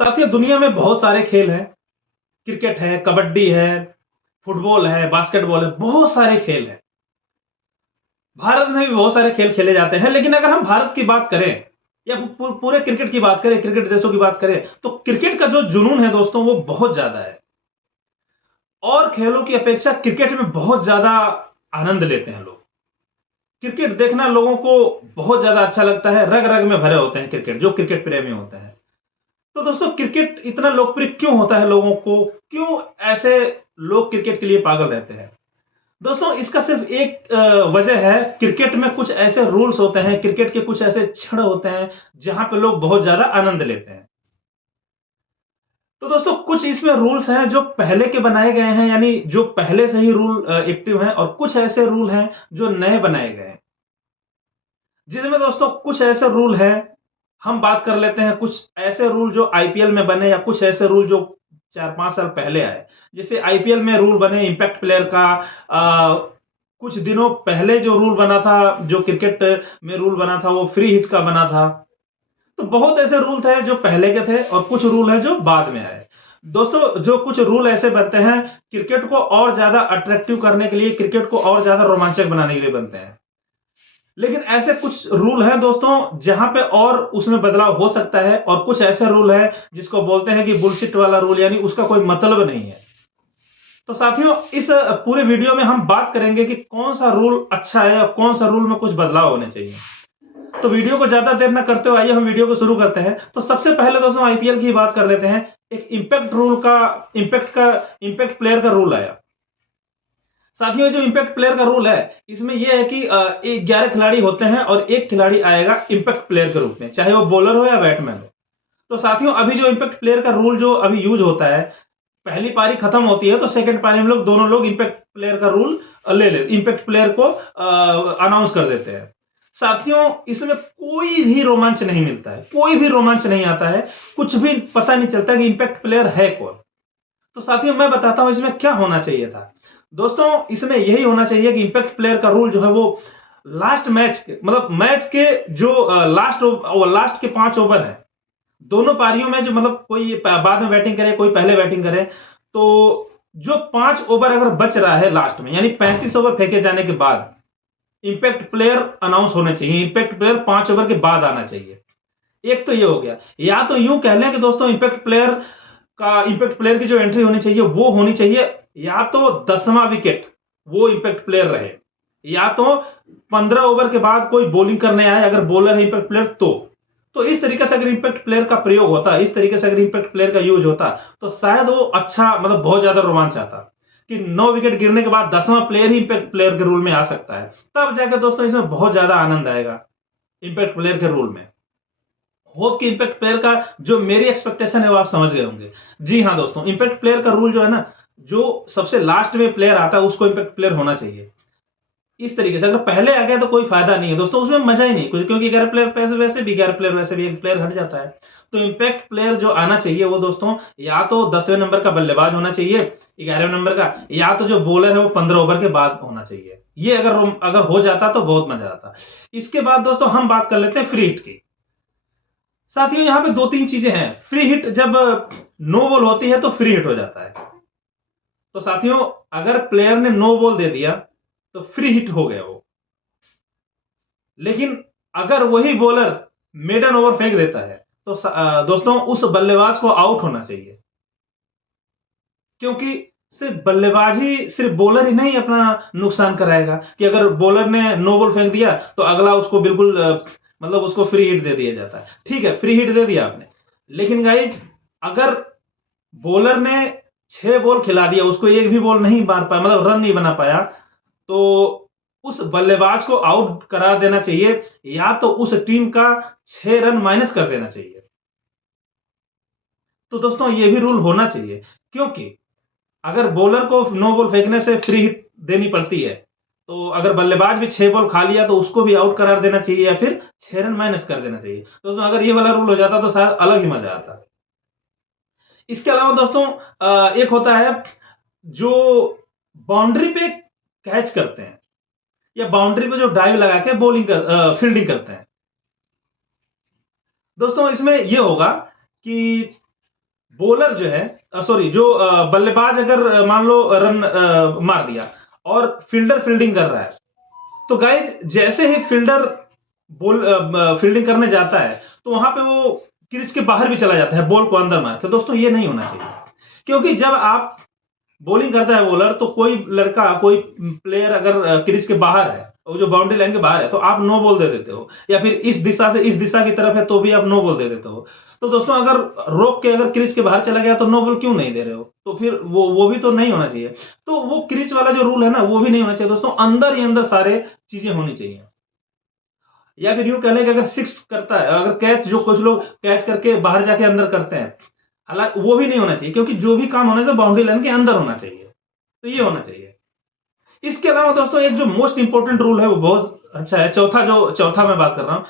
साथियों, दुनिया में बहुत सारे खेल हैं। क्रिकेट है, कबड्डी है, फुटबॉल है, बास्केटबॉल है, बहुत सारे खेल हैं। भारत में भी बहुत सारे खेल खेले जाते हैं, लेकिन अगर हम भारत की बात करें या पूरे क्रिकेट की बात करें, क्रिकेट देशों की बात करें, तो क्रिकेट का जो जुनून है दोस्तों, वो बहुत ज्यादा है। और खेलों की अपेक्षा क्रिकेट में बहुत ज्यादा आनंद लेते हैं लोग। क्रिकेट देखना लोगों को बहुत ज्यादा अच्छा लगता है। रग रग में भरे होते हैं क्रिकेट, जो क्रिकेट प्रेमी होते हैं। तो दोस्तों, क्रिकेट इतना लोकप्रिय क्यों होता है लोगों को? क्यों ऐसे लोग क्रिकेट के लिए पागल रहते हैं? दोस्तों, इसका सिर्फ एक वजह है। क्रिकेट में कुछ ऐसे रूल्स होते हैं, क्रिकेट के कुछ ऐसे क्षण होते हैं जहां पे लोग बहुत ज्यादा आनंद लेते हैं। तो दोस्तों, कुछ इसमें रूल्स हैं जो पहले के बनाए गए हैं, यानी जो पहले से ही रूल एक्टिव हैं, और कुछ ऐसे रूल हैं जो नए बनाए गए हैं। जिसमें दोस्तों कुछ ऐसे रूल हैं, हम बात कर लेते हैं कुछ ऐसे रूल जो आईपीएल में बने, या कुछ ऐसे रूल जो 4-5 साल पहले आए। जैसे आईपीएल में रूल बने इम्पैक्ट प्लेयर का। कुछ दिनों पहले जो रूल बना था, जो क्रिकेट में रूल बना था, वो फ्री हिट का बना था। तो बहुत ऐसे रूल थे जो पहले के थे, और कुछ रूल हैं जो बाद में आए। दोस्तों, जो कुछ रूल ऐसे बनते हैं क्रिकेट को और ज्यादा अट्रैक्टिव करने के लिए, क्रिकेट को और ज्यादा रोमांचक बनाने के लिए बनते हैं। लेकिन ऐसे कुछ रूल हैं दोस्तों जहां पे और उसमें बदलाव हो सकता है, और कुछ ऐसे रूल हैं जिसको बोलते हैं कि बुलशिट वाला रूल, यानी उसका कोई मतलब नहीं है। तो साथियों, इस पूरे वीडियो में हम बात करेंगे कि कौन सा रूल अच्छा है और कौन सा रूल में कुछ बदलाव होने चाहिए। तो वीडियो को ज्यादा देर ना करते हुए आइए हम वीडियो को शुरू करते हैं। तो सबसे पहले दोस्तों आईपीएल की बात कर लेते हैं। एक इम्पैक्ट प्लेयर का रूल आया। साथियों, जो इम्पैक्ट प्लेयर का रूल है, इसमें यह है कि 11 खिलाड़ी होते हैं और एक खिलाड़ी आएगा इम्पैक्ट प्लेयर के रूप में, चाहे वो बॉलर हो या बैट्समैन हो। तो साथियों, अभी जो इम्पैक्ट प्लेयर का रूल जो अभी यूज होता है, पहली पारी खत्म होती है तो सेकंड पारी में लोग दोनों लोग इम्पैक्ट प्लेयर का रूल ले ले इम्पैक्ट प्लेयर को अनाउंस कर देते हैं। साथियों, इसमें कोई भी रोमांच नहीं मिलता है, कोई भी रोमांच नहीं आता है। कुछ भी पता नहीं चलता कि इम्पैक्ट प्लेयर है कौन। तो साथियों, मैं बताता हूं इसमें क्या होना चाहिए था। दोस्तों, इसमें यही होना चाहिए कि इम्पैक्ट प्लेयर का रूल जो है वो लास्ट मैच के, मतलब मैच के जो लास्ट के 5 ओवर है, दोनों पारियों में, जो मतलब कोई बाद में बैटिंग करे, कोई पहले बैटिंग करे, तो जो 5 ओवर अगर बच रहा है लास्ट में, यानी 35 ओवर फेंके जाने के बाद इंपैक्ट प्लेयर अनाउंस होने चाहिए। इंपैक्ट प्लेयर 5 ओवर के बाद आना चाहिए। एक तो ये हो गया। या तो यूं कह लें कि दोस्तों इंपैक्ट प्लेयर की जो एंट्री होनी चाहिए वो होनी चाहिए, या तो 10वां विकेट वो इंपैक्ट प्लेयर रहे, या तो 15 ओवर के बाद कोई बॉलिंग करने आए, अगर बॉलर है इंपैक्ट प्लेयर तो इस तरीके से अगर इंपैक्ट प्लेयर का प्रयोग होता, इस तरीके से अगर इंपैक्ट प्लेयर का यूज होता, तो शायद वो अच्छा, मतलब बहुत ज्यादा रोमांच आता कि 9 विकेट गिरने के बाद 10वां प्लेयर ही इंपैक्ट प्लेयर के रूल में आ सकता है। तब जाकर दोस्तों इसमें बहुत ज्यादा आनंद आएगा इंपैक्ट प्लेयर के रूल में। होप कि इंपैक्ट प्लेयर का जो मेरी एक्सपेक्टेशन है वो आप समझ गए होंगे। जी हाँ दोस्तों, इंपैक्ट प्लेयर का रूल जो है ना, जो सबसे लास्ट में प्लेयर आता है उसको इंपैक्ट प्लेयर होना चाहिए। इस तरीके से अगर पहले आ गया तो कोई फायदा नहीं है दोस्तों, उसमें मजा ही नहीं, क्योंकि 11 प्लेयर पैसे वैसे भी 11 प्लेयर वैसे भी एक प्लेयर हट जाता है। तो इंपैक्ट प्लेयर जो आना चाहिए वो दोस्तों या तो 10वें नंबर का बल्लेबाज होना चाहिए, 11वें नंबर का, या तो जो बॉलर है वो 15 ओवर के बाद होना चाहिए। ये अगर हो जाता तो बहुत मजा आता। इसके बाद दोस्तों हम बात कर लेते हैं फ्री हिट की। साथियों, यहां पे 2-3 चीजें हैं। फ्री हिट जब नो बॉल होती है तो फ्री हिट हो जाता है। तो साथियों, अगर प्लेयर ने नो बॉल दे दिया तो फ्री हिट हो गया वो। लेकिन अगर वही बॉलर मेडन ओवर फेंक देता है तो दोस्तों उस बल्लेबाज को आउट होना चाहिए। क्योंकि सिर्फ बॉलर ही नहीं अपना नुकसान कराएगा, कि अगर बॉलर ने नो बॉल फेंक दिया तो अगला उसको बिल्कुल मतलब उसको फ्री हिट दे दिया जाता है। ठीक है, फ्री हिट दे दिया आपने, लेकिन गाइज अगर बॉलर ने 6 बॉल खिला दिया, उसको एक भी बॉल नहीं मार पाया, मतलब रन नहीं बना पाया, तो उस बल्लेबाज को आउट करा देना चाहिए, या तो उस टीम का 6 रन माइनस कर देना चाहिए। तो दोस्तों ये भी रूल होना चाहिए, क्योंकि अगर बॉलर को नो बॉल फेंकने से फ्री हिट देनी पड़ती है, तो अगर बल्लेबाज भी 6 बॉल खा लिया तो उसको भी आउट करार देना चाहिए, या फिर 6 रन माइनस कर देना चाहिए। दोस्तों अगर ये वाला रूल हो जाता तो शायद अलग ही मजा आता। इसके अलावा दोस्तों एक होता है जो बाउंड्री पे कैच करते हैं, या बाउंड्री पे जो डाइव लगा के फील्डिंग करते हैं। दोस्तों इसमें यह होगा कि बॉलर जो है सॉरी जो बल्लेबाज अगर मान लो रन मार दिया और फील्डर फील्डिंग कर रहा है, तो गाइज जैसे ही फील्डर बॉल फील्डिंग करने जाता है तो वहां पे वो क्रीज के बाहर भी चला जाता है बॉल को अंदर मार के। दोस्तों ये नहीं होना चाहिए, क्योंकि जब आप बॉलिंग करता है बॉलर तो कोई लड़का कोई प्लेयर अगर क्रीज के बाहर है, वो जो बाउंड्री लाइन के बाहर है, तो आप नो बॉल दे देते हो, या फिर इस दिशा से इस दिशा की तरफ है तो भी आप नो बॉल दे देते हो। तो दोस्तों अगर रोक के अगर क्रीज के बाहर चला गया तो नो बॉल क्यों नहीं दे रहे हो? तो फिर वो भी तो नहीं होना चाहिए। तो वो क्रीज वाला जो रूल है ना वो भी नहीं होना चाहिए दोस्तों, अंदर ही अंदर सारे चीजें होनी चाहिए। या फिर यूं कह लें कि अगर सिक्स करता है, अगर कैच जो कुछ लोग कैच करके बाहर जाके अंदर करते हैं, हालांकि वो भी नहीं होना चाहिए, क्योंकि जो भी काम होना चाहिए बाउंड्री लाइन के अंदर होना चाहिए। तो ये होना चाहिए। इसके अलावा दोस्तों एक जो मोस्ट इंपोर्टेंट रूल है वो बहुत अच्छा है, चौथा मैं बात कर रहा हूं।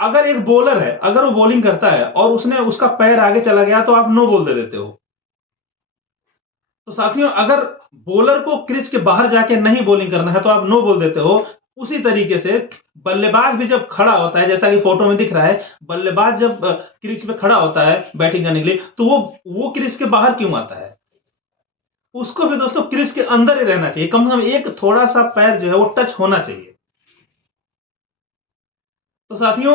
अगर एक बॉलर है, अगर वो बॉलिंग करता है और उसने उसका पैर आगे चला गया तो आप नो बॉल दे देते हो। तो साथियों अगर बॉलर को क्रीज के बाहर जाके नहीं बॉलिंग करना है तो आप नो बॉल देते हो। उसी तरीके से बल्लेबाज भी जब खड़ा होता है, जैसा कि फोटो में दिख रहा है, बल्लेबाज जब क्रीज पे खड़ा होता है बैटिंग करने के लिए, तो वो क्रीज के बाहर क्यों आता है? उसको भी दोस्तों क्रीज के अंदर ही रहना चाहिए, कम से कम एक थोड़ा सा पैर जो है वो टच होना चाहिए। तो साथियों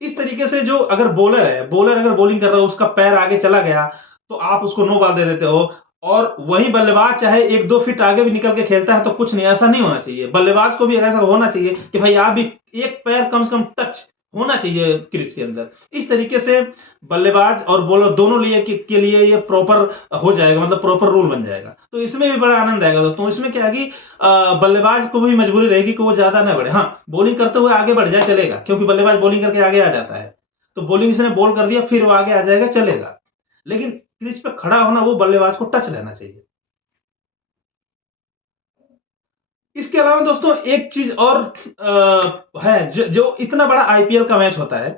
इस तरीके से जो अगर बॉलर है, बॉलर अगर बॉलिंग कर रहा है, उसका पैर आगे चला गया तो आप उसको नो बॉल दे देते हो। और वही बल्लेबाज चाहे 1-2 फीट आगे भी निकल के खेलता है तो कुछ नहीं, ऐसा नहीं होना चाहिए। बल्लेबाज को भी ऐसा होना चाहिए कि भाई आप भी एक पैर कम से कम टच होना चाहिए क्रीज के अंदर। इस तरीके से बल्लेबाज और बॉलर दोनों के लिए ये प्रॉपर हो जाएगा, मतलब प्रॉपर रूल बन जाएगा। तो इसमें भी बड़ा आनंद आएगा दोस्तों। इसमें क्या है कि बल्लेबाज को भी मजबूरी रहेगी कि वो ज्यादा ना बढ़े। हाँ, बॉलिंग करते हुए आगे बढ़ जाए चलेगा, क्योंकि बल्लेबाज बॉलिंग करके आगे आ जाता है, तो बॉलिंग इसने बॉल कर दिया फिर वो आगे आ जाएगा, चलेगा। लेकिन क्रीज पे खड़ा होना वो बल्लेबाज को टच रहना चाहिए। इसके अलावा दोस्तों एक चीज और है जो इतना बड़ा आईपीएल का मैच होता है,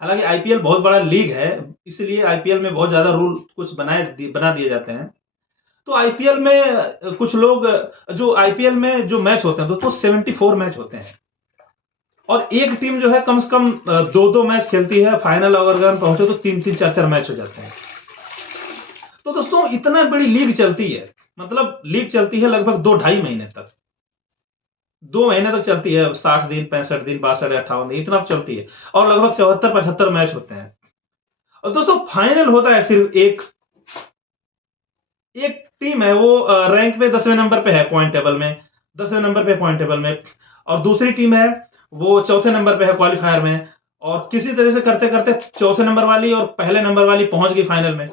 हालांकि आईपीएल बहुत बड़ा लीग है, इसलिए आईपीएल में बहुत ज्यादा रूल कुछ बना दिए जाते हैं। तो आईपीएल में कुछ लोग जो आईपीएल में जो मैच होते हैं दोस्तों 74 मैच होते हैं, और एक टीम जो है कम से कम 2-2 मैच खेलती है। फाइनल अगर पहुंचे तो 3-3 4-4 मैच हो जाते हैं। तो दोस्तों इतना बड़ी लीग चलती है, मतलब लीग चलती है लगभग 2-2.5 महीने तक। 2 महीने तक चलती है, 60 दिन 65 दिन 62 58 दिन इतना चलती है, और लगभग 74-75 मैच होते हैं। और दोस्तों फाइनल होता है सिर्फ एक टीम है वो रैंक पे 10वें नंबर पे है पॉइंट टेबल में, 10वें नंबर पे पॉइंट टेबल में, और दूसरी टीम है वो चौथे नंबर पे है क्वालिफायर में। और किसी तरह से करते करते चौथे नंबर वाली और पहले नंबर वाली पहुंच गई फाइनल में।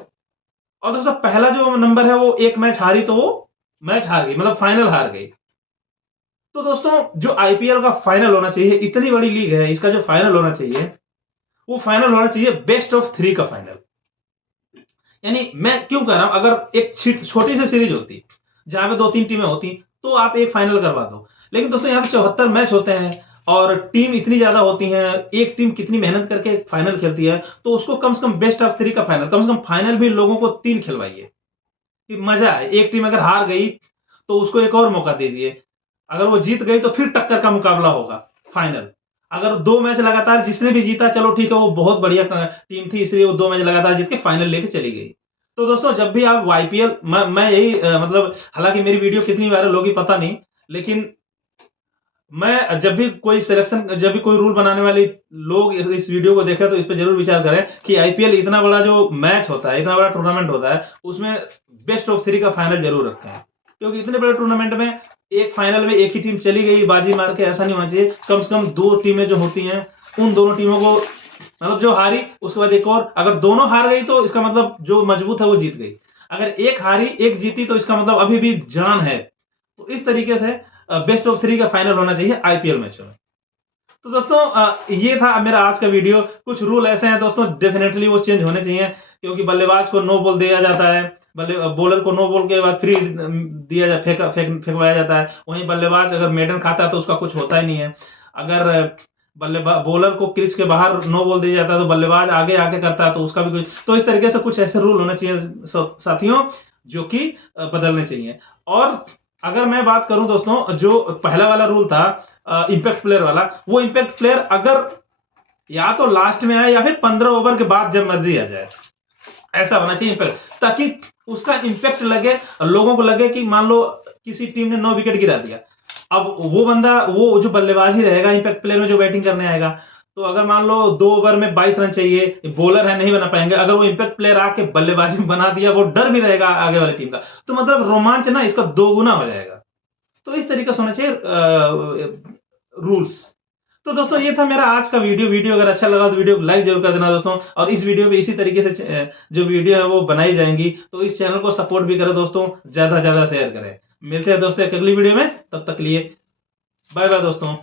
और दोस्तों पहला जो नंबर है वो एक मैच हारी तो वो मैच हार गई, मतलब फाइनल हार गई। तो दोस्तों जो आईपीएल का फाइनल होना चाहिए, इतनी बड़ी लीग है, इसका जो फाइनल होना चाहिए वो फाइनल होना चाहिए बेस्ट ऑफ 3 का फाइनल। यानी मैं क्यों कह रहा हूं, अगर एक छोटी सी सीरीज होती जहां पे 2-3 टीमें होती तो आप एक फाइनल करवा दो, लेकिन दोस्तों यहाँ पे 74 मैच होते हैं और टीम इतनी ज्यादा होती हैं, एक टीम कितनी मेहनत करके फाइनल खेलती है, तो उसको कम से कम बेस्ट ऑफ 3 का फाइनल, कम से कम फाइनल भी लोगों को 3 खिलवाइए कि मजा आए। एक टीम अगर हार गई तो उसको एक और मौका दीजिए, अगर वो जीत गई तो फिर टक्कर का मुकाबला होगा फाइनल। अगर 2 मैच लगातार जिसने भी जीता, चलो ठीक है वो बहुत बढ़िया टीम थी इसलिए वो 2 मैच लगातार जीत के फाइनल लेके चली गई। तो दोस्तों जब भी आप आईपीएल, मैं यही मतलब हालांकि मेरी वीडियो कितनी वायरल होगी पता नहीं, लेकिन मैं जब भी कोई सिलेक्शन, जब भी कोई रूल बनाने वाले लोग इस वीडियो को देखें तो इस पर जरूर विचार करें कि आईपीएल इतना बड़ा जो मैच होता है, इतना बड़ा टूर्नामेंट होता है, उसमें बेस्ट ऑफ 3 का फाइनल जरूर रखें। क्योंकि इतने बड़े टूर्नामेंट में एक फाइनल में एक ही टीम चली गई बाजी मार के, ऐसा नहीं होना चाहिए। कम से कम 2 टीमें जो होती हैं उन दोनों टीमों को, मतलब जो हारी उसके बाद एक और, अगर दोनों हार गई तो इसका मतलब जो मजबूत है वो जीत गई, अगर एक हारी एक जीती तो इसका मतलब अभी भी जान है। तो इस तरीके से बेस्ट ऑफ 3 का फाइनल होना चाहिए आईपीएल मैच में। तो दोस्तों ये था मेरा आज का वीडियो। कुछ रूल ऐसे हैं दोस्तों, डेफिनेटली वो चेंज होने चाहिए, क्योंकि बल्लेबाज को नो बॉल दिया जाता है, बॉलर को नो बॉल के बाद फ्री दिया जाता, फेंकवाया जाता है। वहीं बल्लेबाज अगर मेडन खाता है तो उसका कुछ होता ही नहीं है। अगर बल्लेबाज बॉलर को क्रीज के बाहर नो बॉल दिया जाता है तो बल्लेबाज आगे आके करता है तो उसका भी कुछ, तो इस तरीके से कुछ ऐसे रूल होने चाहिए साथियों जो कि बदलने चाहिए। और अगर मैं बात करूं दोस्तों, जो पहला वाला रूल था इंपैक्ट प्लेयर वाला, वो इंपैक्ट प्लेयर अगर या तो लास्ट में आए या फिर 15 ओवर के बाद जब मर्जी आ जाए, ऐसा होना चाहिए इम्पैक्ट, ताकि उसका इम्पैक्ट लगे, लोगों को लगे कि मान लो किसी टीम ने 9 विकेट गिरा दिया, अब वो बंदा, वो जो बल्लेबाजी रहेगा इंपैक्ट प्लेयर में जो बैटिंग करने आएगा, तो अगर मान लो 2 ओवर में 22 रन चाहिए, बॉलर है नहीं बना पाएंगे, अगर वो इंपैक्ट प्लेयर आके बल्लेबाजी में बना दिया, वो डर भी रहेगा आगे वाली टीम का, तो मतलब रोमांच ना इसका 2 गुना हो जाएगा। तो इस तरीके से होना चाहिए रूल्स। तो दोस्तों ये था मेरा आज का वीडियो अगर अच्छा लगा तो वीडियो को लाइक जरूर कर देना दोस्तों, और इस वीडियो पे इसी तरीके से जो वीडियो है वो बनाई जाएंगी, तो इस चैनल को सपोर्ट भी करें दोस्तों, ज्यादा से ज्यादा शेयर करें। मिलते हैं दोस्तों एक अगली वीडियो में, तब तक लिए बाय बाय दोस्तों।